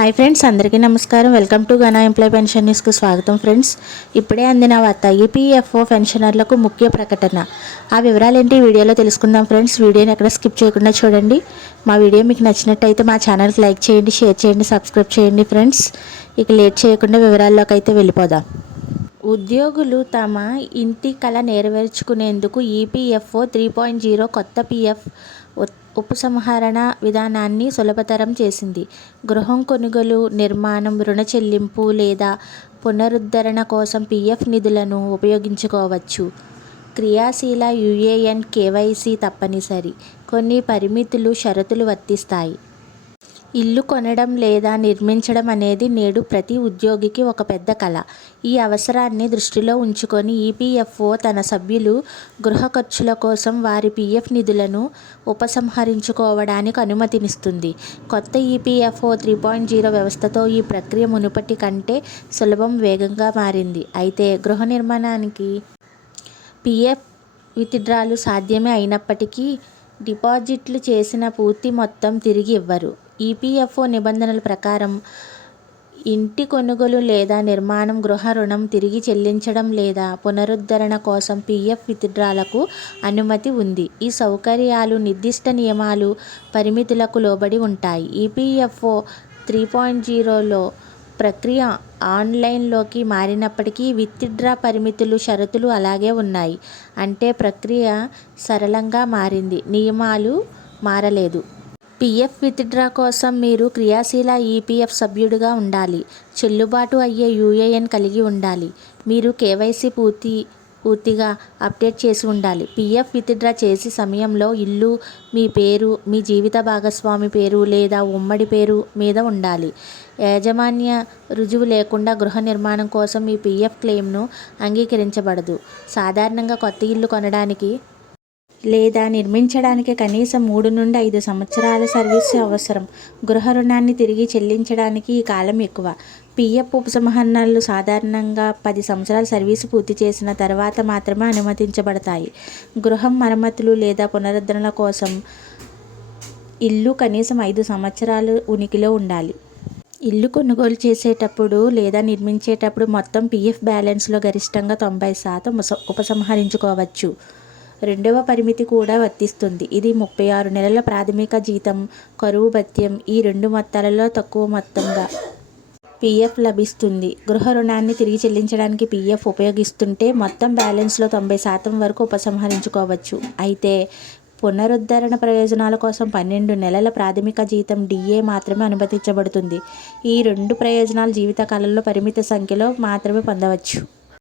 Hi friends, అందరికీ నమస్కారం. Welcome to గనా ఎంప్లాయ్ పెన్షన్ న్యూస్కు స్వాగతం. ఫ్రెండ్స్, ఇప్పుడే అందిన వార్త ఈపీఎఫ్ఓ పెన్షనర్లకు ముఖ్య ప్రకటన. ఆ వివరాలు ఏంటి వీడియోలో తెలుసుకుందాం. ఫ్రెండ్స్, వీడియోని ఎక్కడ స్కిప్ చేయకుండా చూడండి. మా వీడియో మీకు నచ్చినట్టయితే మా ఛానల్కి లైక్ చేయండి, షేర్ చేయండి, సబ్స్క్రైబ్ చేయండి. ఫ్రెండ్స్, ఇక లేట్ చేయకుండా వివరాల్లోకి అయితే వెళ్ళిపోదాం. ఉద్యోగులు తమ ఇంటి కల నెరవేర్చుకునేందుకు ఈపీఎఫ్ఓ 3.0 కొత్త పీఎఫ్ ఉపసంహరణ విధానాన్ని సులభతరం చేసింది. గృహం కొనుగోలు, నిర్మాణం, రుణ చెల్లింపు లేదా పునరుద్ధరణ కోసం పీఎఫ్ నిధులను ఉపయోగించుకోవచ్చు. క్రియాశీల యూఏఎన్ కేవైసీ తప్పనిసరి. కొన్ని పరిమితులు, షరతులు వర్తిస్తాయి. ఇల్లు కొనడం లేదా నిర్మించడం అనేది నేడు ప్రతి ఉద్యోగికి ఒక పెద్ద కల. ఈ అవసరాన్ని దృష్టిలో ఉంచుకొని ఈపీఎఫ్ఓ తన సభ్యులు గృహ ఖర్చుల కోసం వారి పీఎఫ్ నిధులను ఉపసంహరించుకోవడానికి అనుమతినిస్తుంది. కొత్త ఈపీఎఫ్ఓ 3.0 వ్యవస్థతో ఈ ప్రక్రియ మునుపటి కంటే సులభం, వేగంగా మారింది. అయితే గృహ నిర్మాణానికి పీఎఫ్ విత్డ్రాలు సాధ్యమే అయినప్పటికీ డిపాజిట్లు చేసిన పూర్తి మొత్తం తిరిగి ఇవ్వరు. ఈపీఎఫ్ఓ నిబంధనల ప్రకారం ఇంటి కొనుగోలు లేదా నిర్మాణం, గృహ రుణం తిరిగి చెల్లించడం లేదా పునరుద్ధరణ కోసం పీఎఫ్ విత్డ్రాలకు అనుమతి ఉంది. ఈ సౌకర్యాలు నిర్దిష్ట నియమాలు, పరిమితులకు లోబడి ఉంటాయి. ఈపీఎఫ్ఓ 3.0లో ప్రక్రియ ఆన్లైన్లోకి మారినప్పటికీ విత్డ్రా పరిమితులు, షరతులు అలాగే ఉన్నాయి. అంటే ప్రక్రియ సరళంగా మారింది, నియమాలు మారలేదు. పీఎఫ్ విత్డ్రా కోసం మీరు క్రియాశీల ఈపీఎఫ్ సభ్యుడిగా ఉండాలి. చెల్లుబాటు అయ్యే యూఏఎన్ కలిగి ఉండాలి. మీరు కేవైసీ పూర్తిగా అప్డేట్ చేసి ఉండాలి. పీఎఫ్ విత్డ్రా చేసే సమయంలో ఇల్లు మీ పేరు, మీ జీవిత భాగస్వామి పేరు లేదా ఉమ్మడి పేరు మీద ఉండాలి. యాజమాన్య రుజువు లేకుండా గృహ నిర్మాణం కోసం మీ పీఎఫ్ క్లెయిమ్ను అంగీకరించబడదు. సాధారణంగా కొత్త ఇల్లు కొనడానికి లేదా నిర్మించడానికి కనీసం 3 నుండి 5 సంవత్సరాల సర్వీసు అవసరం. గృహ రుణాన్ని తిరిగి చెల్లించడానికి ఈ కాలం ఎక్కువ. పీఎఫ్ ఉపసంహరణలు సాధారణంగా 10 సంవత్సరాల సర్వీసు పూర్తి చేసిన తర్వాత మాత్రమే అనుమతించబడతాయి. గృహం మరమ్మతులు లేదా పునరుద్ధరణ కోసం ఇల్లు కనీసం 5 సంవత్సరాలు ఉనికిలో ఉండాలి. ఇల్లు కొనుగోలు చేసేటప్పుడు లేదా నిర్మించేటప్పుడు మొత్తం పీఎఫ్ బ్యాలెన్స్లో గరిష్టంగా 90% ఉపసంహరించుకోవచ్చు. రెండవ పరిమితి కూడా వర్తిస్తుంది. ఇది 36 నెలల ప్రాథమిక జీతం, కరువు భత్యం. ఈ రెండు మొత్తాలలో తక్కువ మొత్తంగా పీఎఫ్ లభిస్తుంది. గృహ రుణాన్ని తిరిగి చెల్లించడానికి పీఎఫ్ ఉపయోగిస్తుంటే మొత్తం బ్యాలెన్స్లో 90% వరకు ఉపసంహరించుకోవచ్చు. అయితే పునరుద్ధరణ ప్రయోజనాల కోసం 12 నెలల ప్రాథమిక జీతం డిఏ మాత్రమే అనుమతించబడుతుంది. ఈ రెండు ప్రయోజనాలు జీవితకాలంలో పరిమిత సంఖ్యలో మాత్రమే పొందవచ్చు.